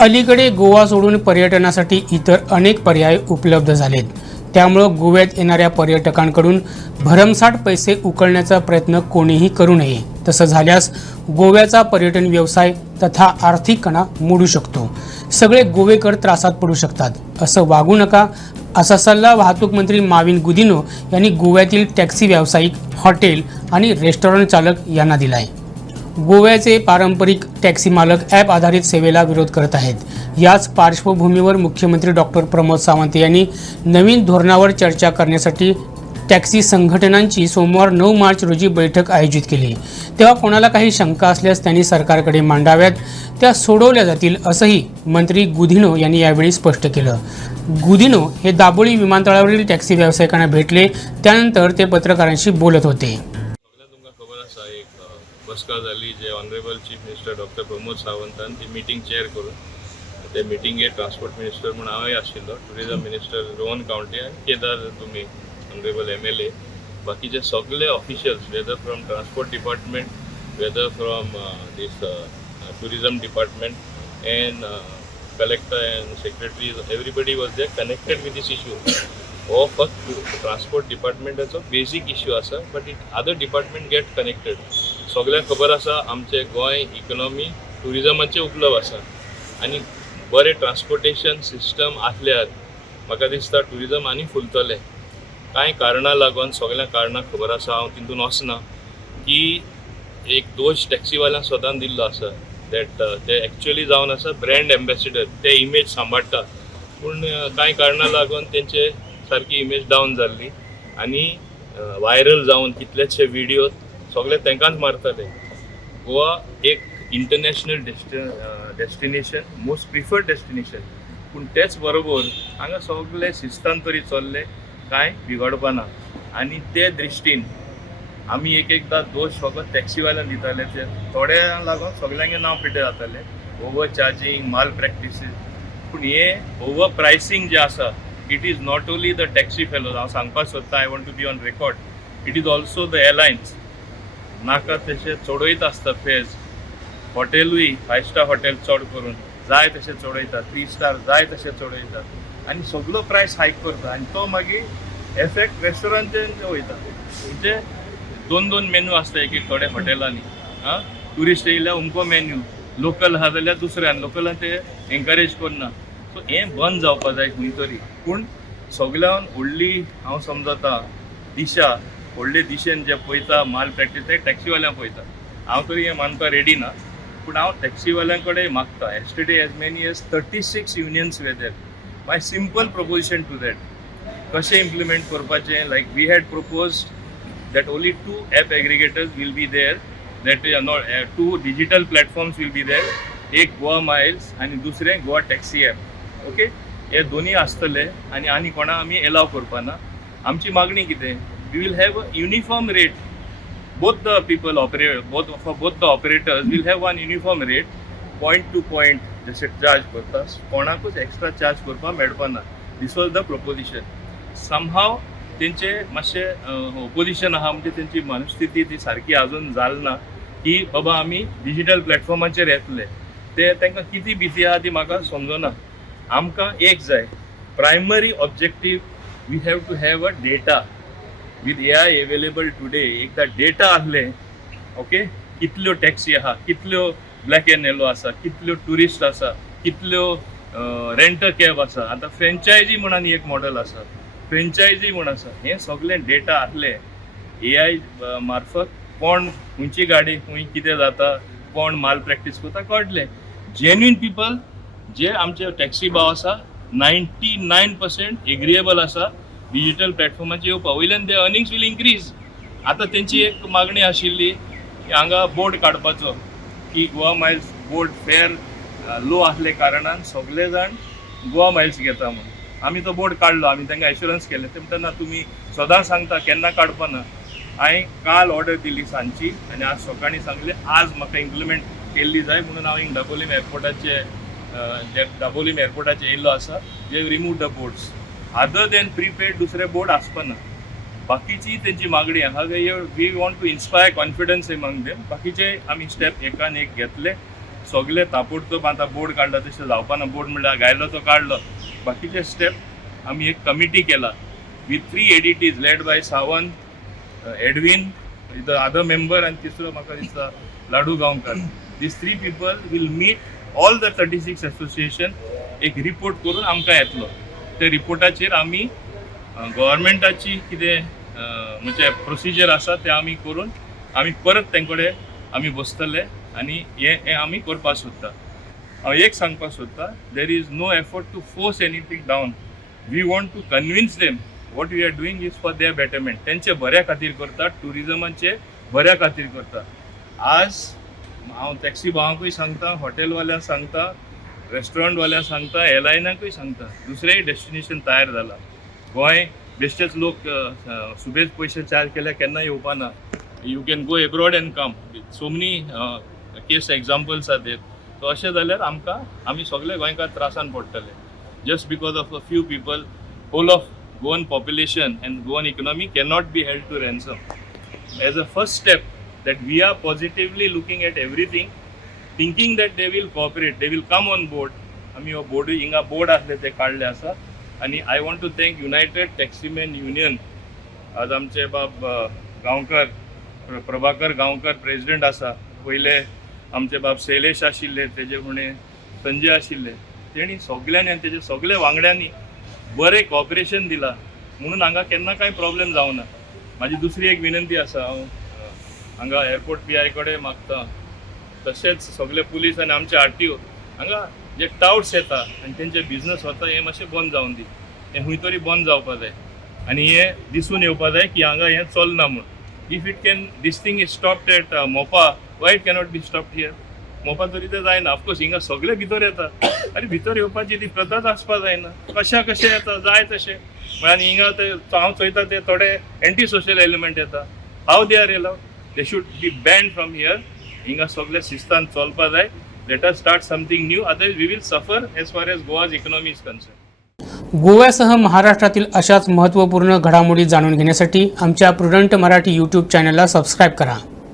अलीकडे गोवा सोडून पर्यटनासाठी इतर अनेक पर्याय उपलब्ध झालेत. त्यामुळं गोव्यात येणाऱ्या पर्यटकांकडून भरमसाठ पैसे उकळण्याचा प्रयत्न कोणीही करू नये. तसं झाल्यास गोव्याचा पर्यटन व्यवसाय तथा आर्थिक कणा मोडू शकतो. सगळे गोवेकर त्रासात पडू शकतात. असं वागू नका, असा सल्ला वाहतूक मंत्री माविन गुदिनो यांनी गोव्यातील टॅक्सी व्यावसायिक, हॉटेल आणि रेस्टॉरंट चालक यांना दिला आहे. गोव्याचे पारंपरिक टॅक्सी मालक ॲप आधारित सेवेला विरोध करत आहेत. याच पार्श्वभूमीवर मुख्यमंत्री डॉक्टर प्रमोद सावंत यांनी नवीन धोरणावर चर्चा करण्यासाठी टॅक्सी संघटनांची सोमवार 9 मार्च रोजी बैठक आयोजित केली. तेव्हा कोणाला काही शंका असल्यास त्यांनी सरकारकडे मांडाव्यात, त्या सोडवल्या जातील, असंही मंत्री गुदिनो यांनी यावेळी स्पष्ट केलं. गुदिनो हे दाबोळी विमानतळावरील टॅक्सी व्यावसायिकांना भेटले. त्यानंतर ते पत्रकारांशी बोलत होते. बसका जाली जे honourable chief minister doctor Pramod सावंतान ती मिटींग चेअर करून ते मिटींगेक ट्रान्सपोर्ट मिनिस्टर म्हणून हांवूय आशिल्लो, टुरिझम मिनिस्टर रोहन कावंटे आनी केदार तुमी ऑनरेबल MLA, बाकीचे सगळे officials, whether from transport department, whether from this tourism department and collector and secretary, everybody was there connected with this issue. हो फक्त ट्रान्सपोर्ट डिपार्टमेंटाचो बेसीक इश्यू आसा, but other department get connected. सगळ्यांक खबर आसा आमचे गोंय इकॉनॉमी टुरिझमाचे उपलब्ध आसा आनी बरें ट्रान्सपोर्टेशन सिस्टम आसल्यार म्हाका दिसता टुरिझम आनी फुलतलें. कांय कारणां लागून सगळ्यांक कारणां खबर आसा, हांव तितून वचना, की एक दोश टॅक्सीवाल्यांक स्वतान दिल्लो आसा दॅट ते एक्चुअली जावन आसा ब्रँड एम्बेसिडर, ते इमेज सांबाळटा, पूण कांय कारणां लागून तेंचे सारकी इमेज डावन जाल्ली आनी व्हायरल जावन कितलेशे व्हिडिओ सगळे तांकांच मारताले. गोवा एक international destination, most preferred destination, पूण तेच बरोबर हांगा सगळे शिस्तान तरी चल्ले, कांय बिगडपा ना. आनी ते दृश्टीन आमी एकदां दोश फकत टॅक्सीवाल्यांक दिताले, ते थोड्या लागून सगळ्यांगे नांव पिड्डें जातालें, ओवर चार्जींग, माल प्रॅक्टिसीस. पूण हे ओवर प्रायसींग जे आसा, it is not only the taxi fellows, हांव सांगपाक सोदता, I want to be on record, it is also the airlines. नाका तशें चडयत आसता फेज. हॉटेलूय 5 स्टार हॉटेल चड करून जाय तशें चडयतात, 3 स्टार जाय तशें चडयतात आनी सगळो प्रायस हायक करता आनी तो मागीर एफेक्ट रेस्टॉरंटांचेर वयता. म्हणजे 2 मेन्यू आसता एक थोडे हॉटेलांनी. ट्युरिस्ट येयल्यार उमको मेन्यू, लोकल आहा जाल्यार दुसऱ्यान, लोकलान ते एनकरेज करना. सो हें बंद जावपा जाय खंय तरी. पूण सगळ्यान व्हडली हांव समजता दिशा, व्हडले दिशेन जे पळयता माल प्रॅक्टीस, ते टॅक्सीवाल्यांक पळयता. हांव तरी हें मानपाक रेडी ना, पूण हांव टॅक्सीवाल्यांक कडेन मागता. Yesterday as many as 36 unions were there. My simple proposition to that, कशें इम्प्लिमेंट करपाचें. Like we had proposed that only 2 app aggregators will be there, that not 2 digital platforms will be there, एक Goa Miles आनी दुसरें Goa taxi app. Okay, हे दोनी आसतले आनी कोणा आमी एलाव करपाना. आमची मागणी कितें, we will have a uniform rate. Both the people operate, both the operators will have one uniform rate, point to point जसे चार्ज करता, कोणाकूच एक्स्ट्रा चार्ज करपा मेळपा ना. दिस वॉज द प्रपोजिशन. समहाव तेंचे मातशें ओपोजिशन आहा, म्हणजे तेंची मनस्थिती ती सारकी अजून जाल ना, की बाबा आमी डिजिटल प्लॅटफॉर्माचेर येतले. ते तांकां किती भीती आहा ती म्हाका समजना. आमकां एक जाय, primary objective, we have to have a data. With AI available today, एकदा डेटा आसले, ओके, कितल्यो टॅक्सी आहा, कितल्यो ब्लॅक एंड येलो आसा, कितल्यो टुरिस्ट आसा, कितल्यो रेंटर कॅब आसा. आतां फ्रँचायजी म्हणून एक मॉडल आसा, फ्रँचायजी म्हूण आसा. हें सगळें डेटा आसलें AI मार्फत, कोण खंयची गाडी खंय कितें जाता, कोण माल प्रॅक्टीस करता कळटलें. जेन्युइन पीपल जे आमचे टॅक्सी भाव आसा 99% एग्रिएबल आसा डिजिटल प्लॅटफॉर्माचेर येवपा वयल्यान. ते अर्निंग्स वील इन्क्रीज. आतां तेंची एक मागणी आशिल्ली की हांगा बोर्ड काडपाचो, की Goa Miles board fair low आसले कारणान सगळे जाण गोवा मायल्स घेता म्हणून. आमी तो बोर्ड काडलो, आमी तांकां एश्युरन्स केलें. ते म्हणटा तुमी सदां सांगता केन्ना काडपा ना. हांवें काल ऑर्डर दिली सांजची आनी आज सकाळीं सांगलें आज म्हाका इम्प्लिमेंट केल्ली जाय म्हणून. हांव हिंग दाबोलीम एअरपोर्टाचे येयल्लो आसा, जे remove the boards. Other than prepaid दुसरे बोर्ड आसपाना. बाकीची त्यांची मागणी आहा, we want to inspire confidence among them. बाकीचे आमी स्टेप एकान एक घेतले. सगळे ताबडतोब आता बोर्ड काढला, तशें जावपाना. बोर्ड म्हणल्यार गायलो तो काढलो. बाकीचे स्टेप आमी एक कमिटी केला with 3 ADTs led by Sawant, Edwin, the other member, आणि तिसरो म्हाका दिसता लाडू गांवकर. दीस 3 people will meet all the 36 association, एक रिपोर्ट करून आमकां येतलो. त्या रिपोर्टाचेर आमी गव्हर्मेंटाची कितें म्हणजे प्रोसिजर आसा ते आमी करून आमी परत तेंकडे आमी बसतले आनी हे आमी करपाक सोदता. हांव एक सांगपाक सोदता, there is no effort to force anything down. We want to convince them what we are doing is for their betterment. तेंचे बऱ्या खातीर करता, टुरिजमाचे बऱ्या खातीर करता. आज हांव टॅक्सी भावांकूय सांगता, हॉटेलवाल्यांक सांगता, रेस्टॉरंटवाल्यांक सांगता, एअरलायनाकूय सांगता, दुसरेंय डेस्टिनेशन तयार जाला. गोंय बेश्टेच लोक सुबेज पयशे चार्ज केल्यार केन्ना येवपाना. You can go abroad and come. So many case examples are there. So अशें जाल्यार आमी सगळे गोंयकार त्रासान पडटले just because of a few people. Whole of Goan population and Goan economy cannot be held to ransom. As a first step that we are positively looking at everything, thinking that they will cooperate, they will come on board. आमी हो board हिंगा board आसले ते काढले आसा. आणि I want to thank United Taximen Union. आज आमचे बाब गांवकर, प्रभाकर गांवकर प्रेसिडेंट आसा. पयले आमचे बाब शैलेश आशिल्ले, तेजे फुडें संजय आशिल्ले. तेणी सगळ्यांनी आनी तेजे सगळे वांगड्यांनी बरें कॉपरेशन दिला, म्हणून हांगा केन्ना कांय प्रॉब्लेम जावना. म्हाजी दुसरी एक विनंती आसा, हांव हांगा एअरपोर्ट PI कडेन मागता, तशेंच सगळे पुलीस आनी आमचे RTO हांगा जे टाउट्स येता आनी तेंचे बिजनस वता हें मातशें बंद जावन दी. हें खंय तरी बंद जावपा जाय आनी हें दिसून येवपा जाय की हांगा हें चलना म्हूण. If it can this thing is stopped at Mopa, why it cannot be stopped here. Mopa तरी ते जायना. ऑफकोर्स हिंगा सगळे भितर येता, आनी भितर येवपाची ती प्रथाच आसपा जायना. कशें येता जाय तशें. म्हळ्यार हिंगा ते हांव चोयता ते थोडे एंटी सोशल एलिमेंट येता. How they are allowed? They should be banned from here. हिंगा सगळे शिस्तान चलपा जाय. Let us start something new. Otherwise we will suffer as far as Goa's economy is concerned. गोव्यासह महाराष्ट्रातील अशाच महत्त्वपूर्ण घडामोडी जाणून घेण्यासाठी आमच्या प्रुडंट मराठी यूट्यूब चॅनलला सबस्क्राईब करा.